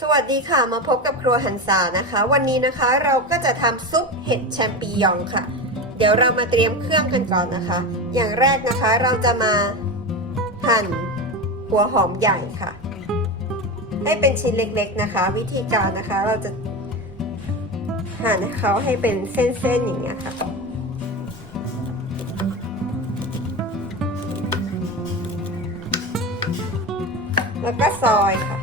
สวัสดีค่ะมาพบกับครัวหันษานะคะ วันนี้นะคะเราก็จะทำซุปเห็ดแชมปิญองค่ะ เดี๋ยวเรามาเตรียมเครื่องกันก่อนนะคะ อย่างแรกนะคะเราจะมาหั่นหัวหอมใหญ่ค่ะ ให้เป็นชิ้นเล็กๆนะคะ วิธีการนะคะเราจะหั่นให้เขาให้เป็นเส้นๆอย่างเงี้ยค่ะแล้วก็ซอยค่ะ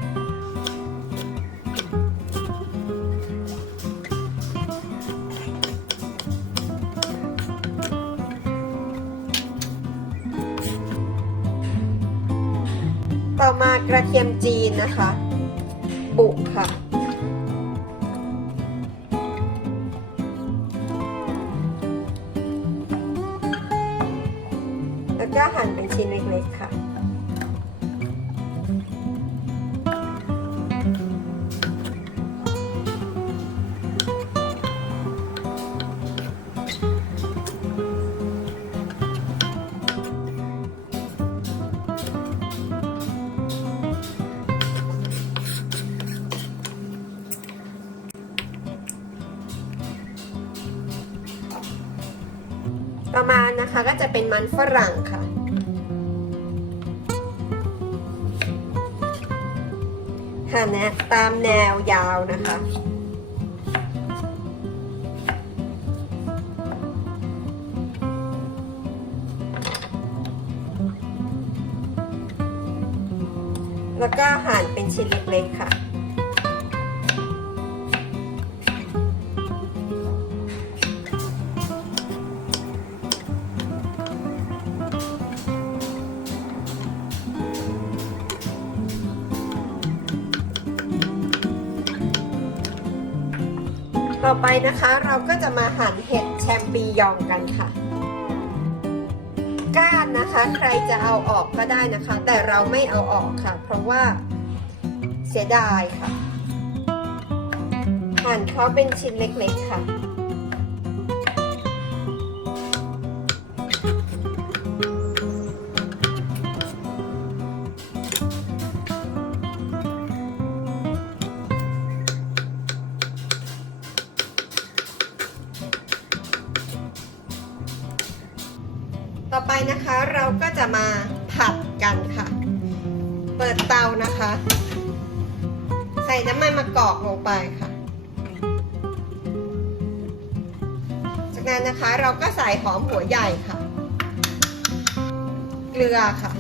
กระเทียมจีนนะคะ ปุกค่ะ แล้วก็หั่นเป็นชิ้นเล็กๆค่ะ ประมาณนะคะก็จะเป็นมันฝรั่งค่ะค่ะนะตามแนวยาวนะคะแล้วก็หั่นเป็นชิ้นเล็กๆค่ะ ต่อไปนะคะเราก็จะมาหั่นเห็ดแชมปิญองกันค่ะ ก้านนะคะ ใครจะเอาออกก็ได้นะคะ แต่เราไม่เอาออกค่ะ เพราะว่าเสียดายค่ะ หั่นเขาเป็นชิ้นเล็กๆค่ะ ไปนะคะเราก็จะมาผัดกันค่ะ เปิดเตานะคะ ใส่น้ำมันมะกอกลงไปค่ะ จากนั้นนะคะเราก็ใส่หอมหัวใหญ่ค่ะ เกลือค่ะ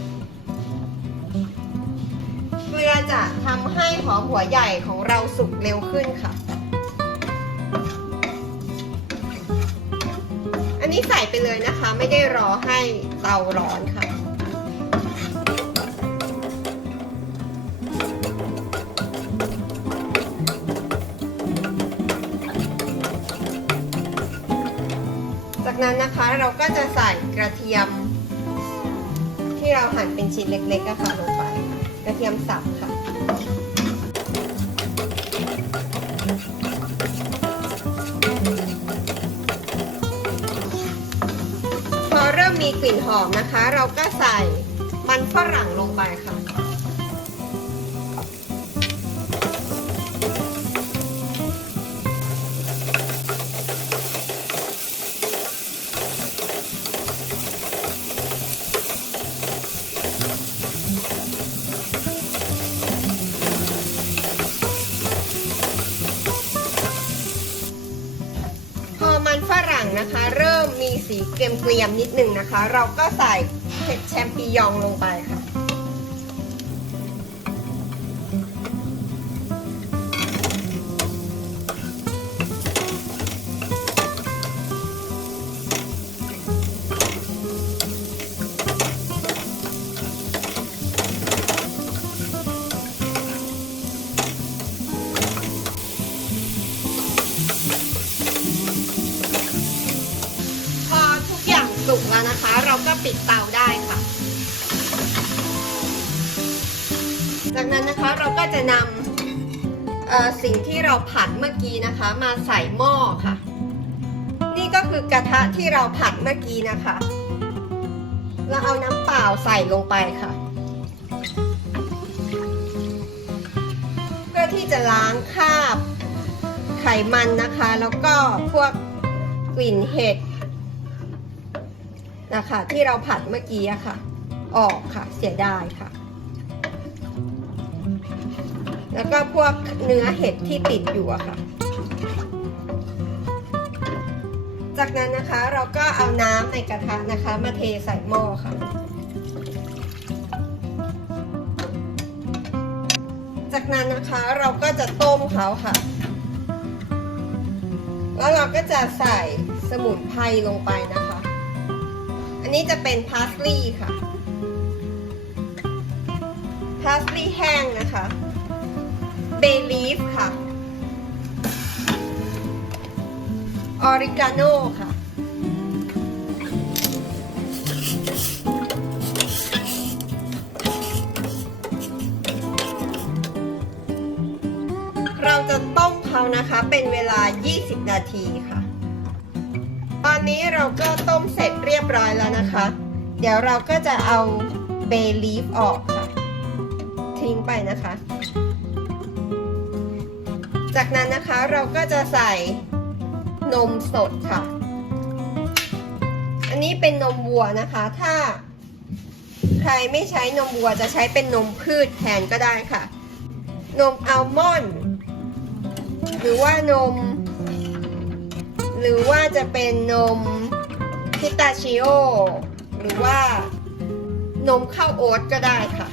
เกลือจะทำให้หอมหัวใหญ่ของเราสุกเร็วขึ้นค่ะันนี้ใส่ไปเลยนะคะ ไม่ได้รอให้เตาร้อนค่ะ จากนั้นนะคะเราก็จะใส่กระเทียม ที่เราหั่นเป็นชิ้นเล็กๆอะค่ะลงไป กระเทียมสับค่ะ กลิ่นหอมนะคะ เราก็ใส่มันฝรั่งลงไปค่ะ เกรียมๆนิดนึงนะคะ เราก็ใส่เห็ดแชมปิญองลงไปค่ะ เตาได้ค่ะ จากนั้นนะคะเราก็จะนำสิ่งที่เราผัดเมื่อกี้นะคะ มาใส่หม้อค่ะ นี่ก็คือกระทะที่เราผัดเมื่อกี้นะคะ เราเอาน้ำเปล่าใส่ลงไปค่ะ เพื่อที่จะล้างคราบไขมันนะคะ แล้วก็พวกกลิ่นเห็ด นะคะ ที่เราผัดเมื่อกี้อะค่ะ ออกค่ะ เสียดายค่ะ แล้วก็พวกเนื้อเห็ดที่ติดอยู่อะค่ะ จากนั้นนะคะเราก็เอาน้ำในกระทะนะคะ มาเทใส่หม้อค่ะจากนั้นนะคะเราก็จะต้มเขาค่ะ แล้วเราก็จะใส่สมุนไพรลงไปนะคะ นนี้จะเป็นพาสลีย์ค่ะ พาสลีย์แห้งนะคะ เบลีฟค่ะ ออริกาโน่ค่ะ เราจะต้มเขานะคะเป็นเวลา 20 นาทีค่ะ อนนี้เราก็ต้มเสร็จเรียบร้อยแล้วนะคะ เดี๋ยวเราก็จะเอาเบลีฟออกค่ะ ทิ้งไปนะคะ จากนั้นนะคะเราก็จะใส่นมสดค่ะ อันนี้เป็นนมวัวนะคะ ถ้าใครไม่ใช้นมวัวจะใช้เป็นนมพืชแทนก็ได้ค่ะ นมอัลมอนด์หรือว่านม หรือว่าจะเป็นนมพิตาชิโอ หรือว่านมข้าวโอ๊ตก็ได้ค่ะ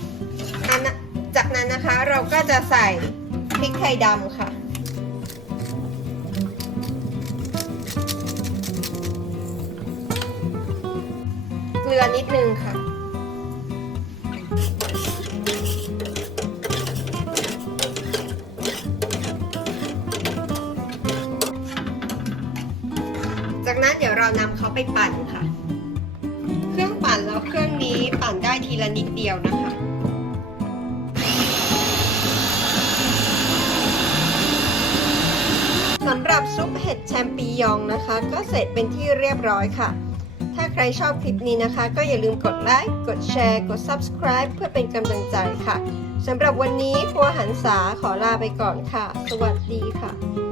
จากนั้นนะคะเราก็จะใส่พริกไทยดำค่ะ เกลือนิดนึงค่ะ ยวเรานำเขาไปปั่นค่ะ เครื่องปั่นแล้วเครื่องนี้ปั่นได้ทีละนิดเดียวนะคะสำหรับซุปเห็ดแชมปิองนะคะ ก็เสร็จเป็นที่เรียบร้อยค่ะ ถ้าใครชอบคลิปนี้นะคะ ก็อย่าลืมกดไลค์ กดแชร์ กด Subscribe เพื่อเป็นกำลังใจค่ะสำหรับวันนี้ครัวหันษาขอลาไปก่อนค่ะ สวัสดีค่ะ